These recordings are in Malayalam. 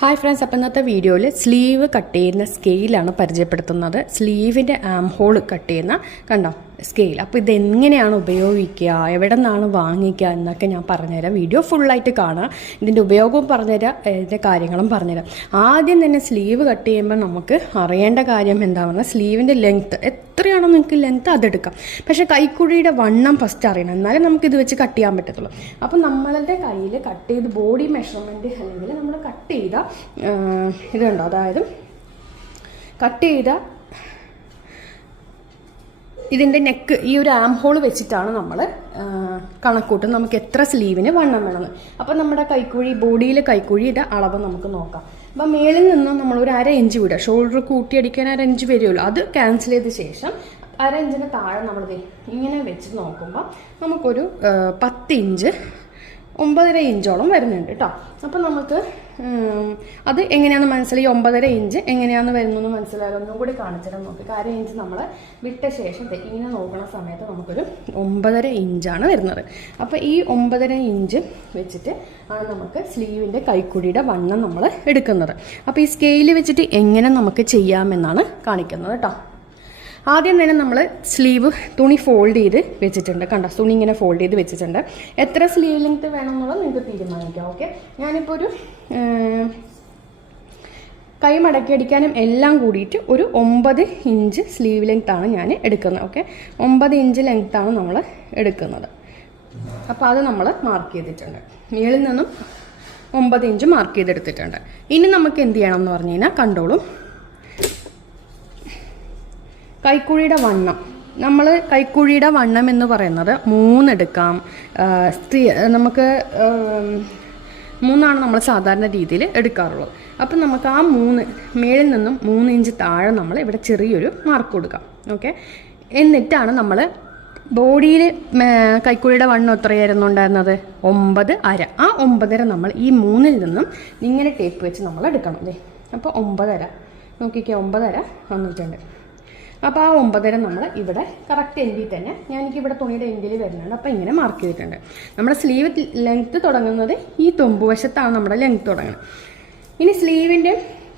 ഹായ് ഫ്രണ്ട്സ് അപ്പം ഇന്നത്തെ വീഡിയോയിൽ സ്ലീവ് കട്ട് ചെയ്യുന്ന സ്കെയിലാണ് പരിചയപ്പെടുത്തുന്നത്. സ്ലീവിന്റെ ആം ഹോൾ കട്ട് ചെയ്യുന്ന കണ്ടോ സ്കെയിൽ അപ്പോൾ ഇതെങ്ങനെയാണ് ഉപയോഗിക്കുക എവിടെ നിന്നാണ് വാങ്ങിക്കുക എന്നൊക്കെ ഞാൻ പറഞ്ഞുതരാം. വീഡിയോ ഫുള്ളായിട്ട് കാണാം. ഇതിന്റെ ഉപയോഗവും പറഞ്ഞുതരാം ഇതിന്റെ കാര്യങ്ങളും പറഞ്ഞുതരാം. ആദ്യം തന്നെ സ്ലീവ് കട്ട് ചെയ്യുമ്പോൾ നമുക്ക് അറിയേണ്ട കാര്യം എന്താണെന്ന് സ്ലീവിന്റെ ലെങ്ത്ത് എത്രയാണോ നിങ്ങൾക്ക് ലെങ്ത് അതെടുക്കാം. പക്ഷേ കൈക്കുഴിയുടെ വണ്ണം ഫസ്റ്റ് അറിയണം. എന്നാലേ നമുക്ക് ഇത് വെച്ച് കട്ട് ചെയ്യാൻ പറ്റത്തുള്ളൂ. അപ്പം നമ്മളുടെ കയ്യിൽ കട്ട് ചെയ്ത് ബോഡി മെഷർമെന്റ് അല്ലെങ്കിൽ നമ്മൾ കട്ട് ചെയ്ത ഇതുണ്ടോ അതായത് കട്ട് ചെയ്ത ഇതിന്റെ നെക്ക് ഈ ഒരു ആം ഹോൾ വെച്ചിട്ടാണ് നമ്മൾ കണക്കൂട്ടും നമുക്ക് എത്ര സ്ലീവിന് വണ്ണം വേണമെന്ന്. അപ്പം നമ്മുടെ കൈക്കുഴി ബോഡിയിലെ കൈക്കുഴിയുടെ അളവ് നമുക്ക് നോക്കാം. അപ്പം മേളിൽ നിന്ന് നമ്മൾ ഒരു അര ഇഞ്ച് വിടുക. ഷോൾഡർ കൂട്ടിയടിക്കാൻ അര ഇഞ്ച് വരുമല്ലോ അത് ക്യാൻസൽ ചെയ്ത ശേഷം അര ഇഞ്ചിന് താഴെ നമ്മൾ ഇങ്ങനെ വെച്ച് നോക്കുമ്പോൾ നമുക്കൊരു പത്ത് ഇഞ്ച് ഒമ്പതര ഇഞ്ചോളം വരുന്നുണ്ട് കേട്ടോ അപ്പം നമുക്ക് അത് എങ്ങനെയാണെന്ന് മനസ്സിലായി? ഒമ്പതര ഇഞ്ച് എങ്ങനെയാണെന്ന് വരുന്നതെന്ന് മനസ്സിലായാലും ഒന്നും കൂടി കാണിച്ചിടാൻ നോക്കി കാര്യം ഇഞ്ച് നമ്മൾ വിട്ട ശേഷം ഇങ്ങനെ നോക്കുന്ന സമയത്ത് നമുക്കൊരു ഒമ്പതര ഇഞ്ചാണ് വരുന്നത്. അപ്പോൾ ഈ ഒമ്പതര ഇഞ്ച് വെച്ചിട്ട് ആണ് നമുക്ക് സ്ലീവിന്റെ കൈക്കുടിയുടെ വണ്ണം നമ്മൾ എടുക്കുന്നത്. അപ്പോൾ ഈ സ്കെയിൽ വെച്ചിട്ട് എങ്ങനെ നമുക്ക് ചെയ്യാമെന്നാണ് കാണിക്കുന്നത് കേട്ടോ ആദ്യം തന്നെ നമ്മൾ സ്ലീവ് തുണി ഫോൾഡ് ചെയ്ത് വെച്ചിട്ടുണ്ട്. കണ്ടോ? തുണി ഇങ്ങനെ ഫോൾഡ് ചെയ്ത് വെച്ചിട്ടുണ്ട്. എത്ര സ്ലീവ് ലെങ്ത് വേണം എന്നുള്ളത് നിങ്ങൾക്ക് തീരുമാനിക്കാം. ഓക്കെ? ഞാനിപ്പോൾ ഒരു കൈ മടക്കി അടിക്കാനും എല്ലാം കൂടിയിട്ട് ഒരു ഒമ്പത് ഇഞ്ച് സ്ലീവ് ലെങ്ത് ആണ് ഞാൻ എടുക്കുന്നത്. ഓക്കെ? ഒമ്പത് ഇഞ്ച് ലെങ്ത് ആണ് നമ്മൾ എടുക്കുന്നത്. അപ്പോൾ അത് നമ്മൾ മാർക്ക് ചെയ്തിട്ടുണ്ട്. മേളിൽ നിന്നും ഒമ്പത് ഇഞ്ച് മാർക്ക് ചെയ്തെടുത്തിട്ടുണ്ട്. ഇനി നമുക്ക് എന്ത് ചെയ്യണം എന്ന് പറഞ്ഞു കഴിഞ്ഞാൽ കണ്ടോളും കൈക്കുഴിയുടെ വണ്ണം. നമ്മൾ കൈക്കുഴിയുടെ വണ്ണം എന്ന് പറയുന്നത് മൂന്നെടുക്കാം. സ്ത്രീ നമുക്ക് മൂന്നാണ് നമ്മൾ സാധാരണ രീതിയിൽ എടുക്കാറുള്ളത്. അപ്പം നമുക്ക് ആ മൂന്ന് മേളിൽ നിന്നും മൂന്ന് ഇഞ്ച് താഴെ നമ്മൾ ഇവിടെ ചെറിയൊരു മാർക്ക് കൊടുക്കാം. ഓക്കെ എന്നിട്ടാണ് നമ്മൾ ബോഡിയിൽ കൈക്കുഴിയുടെ വണ്ണം എത്രയായിരുന്നു ഉണ്ടായിരുന്നത്? ഒമ്പത് അര. ആ ഒമ്പതര നമ്മൾ ഈ മൂന്നിൽ നിന്നും ഇങ്ങനെ ടേപ്പ് വെച്ച് നമ്മൾ എടുക്കണം അല്ലേ അപ്പോൾ ഒമ്പതര. നോക്കിക്കേ ഒമ്പതര വന്നിട്ടുണ്ട്. അപ്പോൾ ആ ഒമ്പതര നമ്മൾ ഇവിടെ കറക്റ്റ് എൻഡിൽ തന്നെ ഇവിടെ തുണിയുടെ എൻഡിൽ വരുന്നുണ്ട്. അപ്പോൾ ഇങ്ങനെ മാർക്ക് ചെയ്തിട്ടുണ്ട്. നമ്മുടെ സ്ലീവ് ലെങ്ത്ത് തുടങ്ങുന്നത് ഈ തൊമ്പ് വശത്താണ് നമ്മുടെ ലെങ്ത് തുടങ്ങുന്നത്. ഇനി സ്ലീവിന്റെ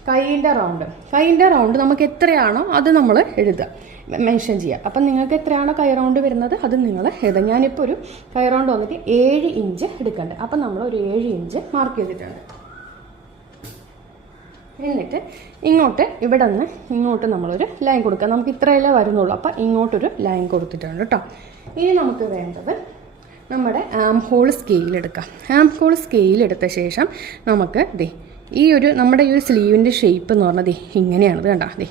കൈയിന്റെ റൗണ്ട് കൈയിന്റെ റൗണ്ട് നമുക്ക് എത്രയാണോ അത് നമ്മൾ എഴുതുക. മെൻഷൻ ചെയ്യുക. അപ്പം നിങ്ങൾക്ക് എത്രയാണോ കൈ റൗണ്ട് വരുന്നത് അത് നിങ്ങൾ എഴുതുക. ഞാനിപ്പോൾ ഒരു കൈ റൗണ്ട് വന്നിട്ട് ഏഴ് ഇഞ്ച് എടുക്കേണ്ടത് അപ്പം നമ്മൾ ഒരു ഏഴ് ഇഞ്ച് മാർക്ക് ചെയ്തിട്ടുണ്ട്. എന്നിട്ട് ഇങ്ങോട്ട് ഇവിടെ നിന്ന് ഇങ്ങോട്ട് നമ്മളൊരു ലൈൻ കൊടുക്കാം നമുക്ക് ഇത്രയല്ലേ വരുന്നുള്ളൂ. അപ്പം ഇങ്ങോട്ടൊരു ലൈൻ കൊടുത്തിട്ടുണ്ട് കേട്ടോ ഇനി നമുക്ക് വേണ്ടത് നമ്മുടെ ആം ഹോൾ സ്കെയിലെടുക്കാം ആം ഹോൾ സ്കെയിലെടുത്ത ശേഷം നമുക്ക് ദേ ഈ ഒരു നമ്മുടെ ഈ ഒരു സ്ലീവിന്റെ ഷേപ്പ് എന്ന് പറഞ്ഞാൽ ദേ ഇങ്ങനെയാണ് കണ്ടോ. ദേ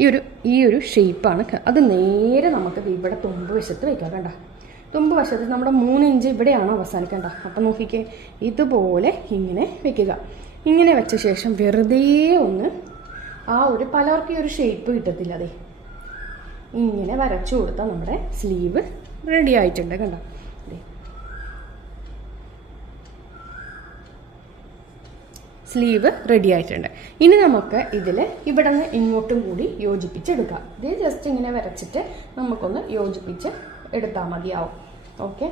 ഈ ഒരു ഈ ഒരു ഷേപ്പാണ് അത് നേരെ നമുക്ക് ഇവിടെ തുമ്പ് വശത്ത് വയ്ക്കാം കണ്ടോ. തുമ്പ് വശത്ത് നമ്മുടെ മൂന്ന് ഇഞ്ച് ഇവിടെയാണ് അവസാനിക്കേണ്ട. അപ്പം നോക്കിക്കേ ഇതുപോലെ ഇങ്ങനെ വെക്കുക. ഇങ്ങനെ വെച്ച ശേഷം വെറുതെ ഒന്ന് ആ ഒരു പലർക്കും ഒരു ഷേപ്പ് കിട്ടത്തില്ല അതെ ഇങ്ങനെ വരച്ചു കൊടുത്താൽ നമ്മുടെ സ്ലീവ് റെഡി ആയിട്ടുണ്ട് കണ്ടോ. സ്ലീവ് റെഡി ആയിട്ടുണ്ട്. ഇനി നമുക്ക് ഇതിൽ ഇവിടെ നിന്ന് ഇങ്ങോട്ടും കൂടി യോജിപ്പിച്ചെടുക്കാം. ഇത് ജസ്റ്റ് ഇങ്ങനെ വരച്ചിട്ട് നമുക്കൊന്ന് യോജിപ്പിച്ച് എടുത്താൽ മതിയാവും. ഓക്കെ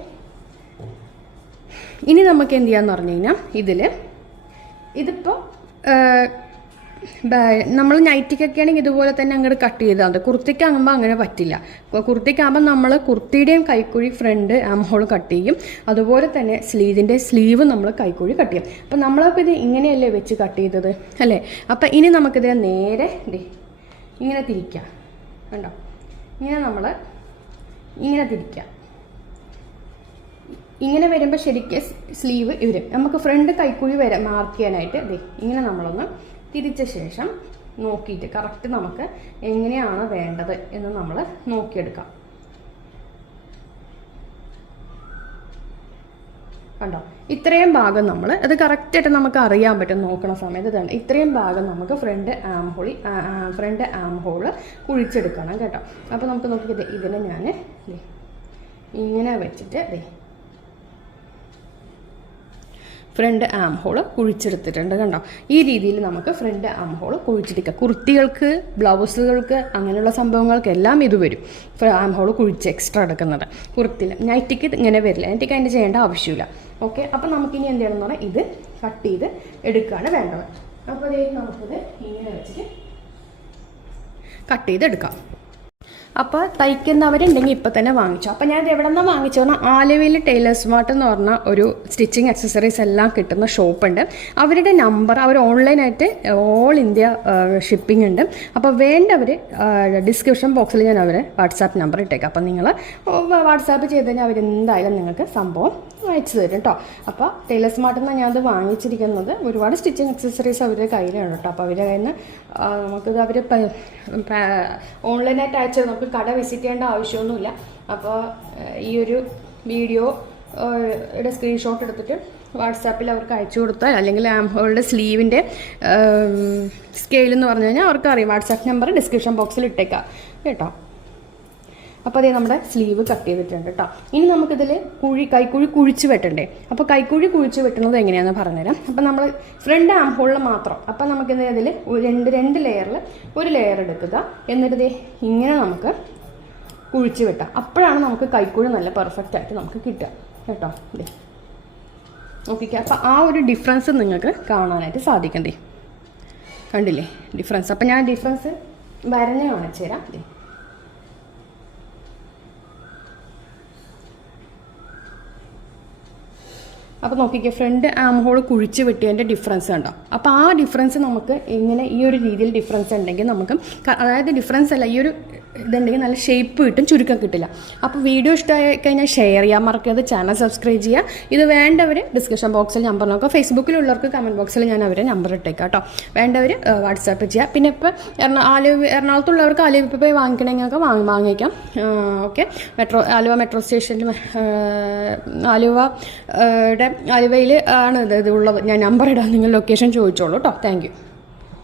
ഇനി നമുക്ക് എന്ത് ചെയ്യാന്ന് പറഞ്ഞു കഴിഞ്ഞാൽ ഇതിൽ ഇതിപ്പോൾ നമ്മൾ നൈറ്റിക്കൊക്കെ ആണെങ്കിൽ ഇതുപോലെ തന്നെ അങ്ങോട്ട് കട്ട് ചെയ്താൽ മതി കുർത്തിക്കാകുമ്പോൾ അങ്ങനെ പറ്റില്ല. കുർത്തിക്കാകുമ്പോൾ നമ്മൾ കുർത്തിയുടെയും കൈക്കുഴി ഫ്രണ്ട് ആം ഹോൾ കട്ട് ചെയ്യും. അതുപോലെ തന്നെ സ്ലീവിന്റെ സ്ലീവ് നമ്മൾ കൈക്കുഴി കട്ട് ചെയ്യും. അപ്പം നമ്മളിപ്പോൾ ഇത് ഇങ്ങനെയല്ലേ വെച്ച് കട്ട് ചെയ്തത്? അല്ലേ? അപ്പം ഇനി നമുക്കിത് നേരെ ഇങ്ങനെ തിരിക്കാം. കണ്ടോ? ഇങ്ങനെ നമ്മൾ ഇങ്ങനെ തിരിക്കാം. ഇങ്ങനെ വരുമ്പോൾ ശരിക്കും സ്ലീവ് വരും നമുക്ക് ഫ്രണ്ട് കൈക്കുഴി വരെ മാർക്ക് ചെയ്യാനായിട്ട് അതെ ഇങ്ങനെ നമ്മളൊന്ന് തിരിച്ച ശേഷം നോക്കിയിട്ട് കറക്റ്റ് നമുക്ക് എങ്ങനെയാണ് വേണ്ടത് എന്ന് നമ്മൾ നോക്കിയെടുക്കാം. കണ്ടോ? ഇത്രയും ഭാഗം നമ്മൾ അത് കറക്റ്റായിട്ട് നമുക്ക് അറിയാൻ പറ്റും നോക്കണ സമയത്ത് ഇതാണ്. ഇത്രയും ഭാഗം നമുക്ക് ഫ്രണ്ട് ആം ഹോളി ഫ്രണ്ട് ആം ഹോൾ കുഴിച്ചെടുക്കണം കേട്ടോ. അപ്പോൾ നമുക്ക് നോക്കിയത് ഇതിനെ ഞാൻ ഇങ്ങനെ വെച്ചിട്ട് ഫ്രണ്ട് ആം ഹോൾ കുഴിച്ചെടുത്തിട്ടുണ്ട് കണ്ടോ? ഈ രീതിയിൽ നമുക്ക് ഫ്രണ്ട് ആം ഹോൾ കുഴിച്ചെടുക്കാം കുർത്തികൾക്ക് ബ്ലൗസുകൾക്ക് അങ്ങനെയുള്ള സംഭവങ്ങൾക്കെല്ലാം ഇത് വരും. ആം ഹോൾ കുഴിച്ച് എക്സ്ട്രാ എടുക്കുന്നത്. കുർത്തിയിൽ നൈറ്റിക്ക് ഇങ്ങനെ വരില്ല. നൈറ്റിക്ക് അതിന്റെ ചെയ്യേണ്ട ആവശ്യമില്ല. ഓക്കെ അപ്പം നമുക്കിനി എന്ത് ചെയ്യണം എന്ന് പറഞ്ഞാൽ ഇത് കട്ട് ചെയ്ത് എടുക്കുകയാണ് വേണ്ടത്. അപ്പോൾ അതേ നമുക്കിത് ഇങ്ങനെ വെച്ചിട്ട് കട്ട് ചെയ്തെടുക്കാം. അപ്പോൾ തയ്ക്കുന്നവരുണ്ടെങ്കിൽ ഇപ്പം തന്നെ വാങ്ങിച്ചു. അപ്പോൾ ഞാൻ എവിടെ നിന്നാണ് വാങ്ങിച്ചു പറഞ്ഞാൽ ആലുവയിൽ ടൈലേഴ്സ് മാർട്ട് എന്ന് പറഞ്ഞ ഒരു സ്റ്റിച്ചിങ് അക്സസറീസ് എല്ലാം കിട്ടുന്ന ഷോപ്പുണ്ട് അവരുടെ നമ്പർ അവർ ഓൺലൈനായിട്ട് ഓൾ ഇന്ത്യ ഷിപ്പിംഗ് ഉണ്ട്. അപ്പോൾ വേണ്ടവർ ഡിസ്ക്രിപ്ഷൻ ബോക്സിൽ ഞാൻ അവരെ വാട്സാപ്പ് നമ്പർ ഇട്ടേക്കാം. അപ്പോൾ നിങ്ങൾ വാട്സാപ്പ് ചെയ്ത് കഴിഞ്ഞാൽ അവരെന്തായാലും നിങ്ങൾക്ക് സംഭവം അയച്ചു തരും കേട്ടോ അപ്പോൾ ടൈലർ സ്മാർട്ടിൽ നിന്നാണ് ഞാനത് വാങ്ങിച്ചിരിക്കുന്നത്. ഒരുപാട് സ്റ്റിച്ചിങ് അക്സസറീസ് അവരുടെ കയ്യിലാണ് കേട്ടോ അപ്പോൾ അവരുടെ കയ്യിൽ നിന്ന് നമുക്കിത് അവർ ഓൺലൈനായിട്ട് അയച്ചത് നമുക്ക് കട വിസിറ്റ് ചെയ്യേണ്ട ആവശ്യമൊന്നുമില്ല. അപ്പോൾ ഈ ഒരു വീഡിയോ യുടെ സ്ക്രീൻഷോട്ട് എടുത്തിട്ട് വാട്സാപ്പിൽ അവർക്ക് അയച്ചു കൊടുത്താൽ അല്ലെങ്കിൽ അവളുടെ സ്ലീവിന്റെ സ്കെയിൽ എന്ന് പറഞ്ഞു കഴിഞ്ഞാൽ അവർക്ക് അറിയാം വാട്സാപ്പ് നമ്പർ ഡിസ്ക്രിപ്ഷൻ ബോക്സിൽ ഇട്ടേക്കാം. കേട്ടോ? അപ്പോൾ അതേ നമ്മുടെ സ്ലീവ് കട്ട് ചെയ്തിട്ടുണ്ട് കേട്ടോ ഇനി നമുക്കിതിൽ കുഴി കൈക്കുഴി കുഴിച്ച് വെട്ടണ്ടേ. അപ്പോൾ കൈക്കുഴി കുഴിച്ച് വെട്ടുന്നത് എങ്ങനെയാണെന്ന് പറഞ്ഞുതരാം. അപ്പോൾ നമ്മൾ ഫ്രണ്ട് ആം ഹോളിൽ മാത്രം. അപ്പോൾ നമുക്കിത് അതിൽ രണ്ട് രണ്ട് ലെയറിൽ ഒരു ലെയർ എടുക്കുക. എന്നിട്ട് ദേ ഇങ്ങനെ നമുക്ക് കുഴിച്ച് വെട്ടാം അപ്പോഴാണ് നമുക്ക് കൈക്കുഴി നല്ല പെർഫെക്റ്റ് ആയിട്ട് നമുക്ക് കിട്ടുക. കേട്ടോ? ദേ. നോക്കിക്കുക അപ്പോൾ ആ ഒരു ഡിഫറൻസ് നിങ്ങൾക്ക് കാണാനായിട്ട് സാധിക്കണ്ടേ കണ്ടില്ലേ? ഡിഫറൻസ് അപ്പോൾ ഞാൻ ഡിഫറൻസ് വരഞ്ഞ് കാണിച്ചു തരാം അപ്പോൾ നോക്കിക്കേ ഫ്രണ്ട് ആം ഹോൾ കുഴിച്ച് വെട്ടിയതിന്റെ ഡിഫറൻസ് ഉണ്ടോ അപ്പോൾ ആ ഡിഫറൻസ് നമുക്ക് എങ്ങനെ ഈ ഒരു രീതിയിൽ ഡിഫറൻസ് ഉണ്ടെങ്കിൽ നമുക്ക് അതായത് ഡിഫറൻസ് അല്ല ഈ ഒരു ഇതുണ്ടെങ്കിൽ നല്ല ഷേപ്പ് കിട്ടും ചുരുക്കം കിട്ടില്ല. അപ്പോൾ വീഡിയോ ഇഷ്ടമായി കഴിഞ്ഞാൽ ഷെയർ ചെയ്യാൻ മറക്കരുത്. ചാനൽ സബ്സ്ക്രൈബ് ചെയ്യുക ഇത് വേണ്ടവർ ഡിസ്ക്രിപ്ഷൻ ബോക്സിൽ നമ്പർ നോക്കുക. ഫേസ്ബുക്കിലുള്ളവർക്ക് കമന്റ് ബോക്സിൽ ഞാൻ അവരെ നമ്പർ ഇട്ടേക്കാം കേട്ടോ. വേണ്ടവർ വാട്സാപ്പ് ചെയ്യുക പിന്നെ ഇപ്പോൾ എറണാ ആലുവ എറണാകുളത്തുള്ളവർക്ക് ആലുവ പോയി വാങ്ങിക്കണമെങ്കിൽ വാങ്ങി വാങ്ങിക്കാം ഓക്കെ. മെട്രോ ആലുവ മെട്രോ സ്റ്റേഷനിൽ ആലുവയുടെ ആലുവയിൽ ആണ് ഇത് ഉള്ളത്. ഞാൻ നമ്പർ ഇടാം. നിങ്ങൾ ലൊക്കേഷൻ ചോദിച്ചോളൂ കേട്ടോ. താങ്ക്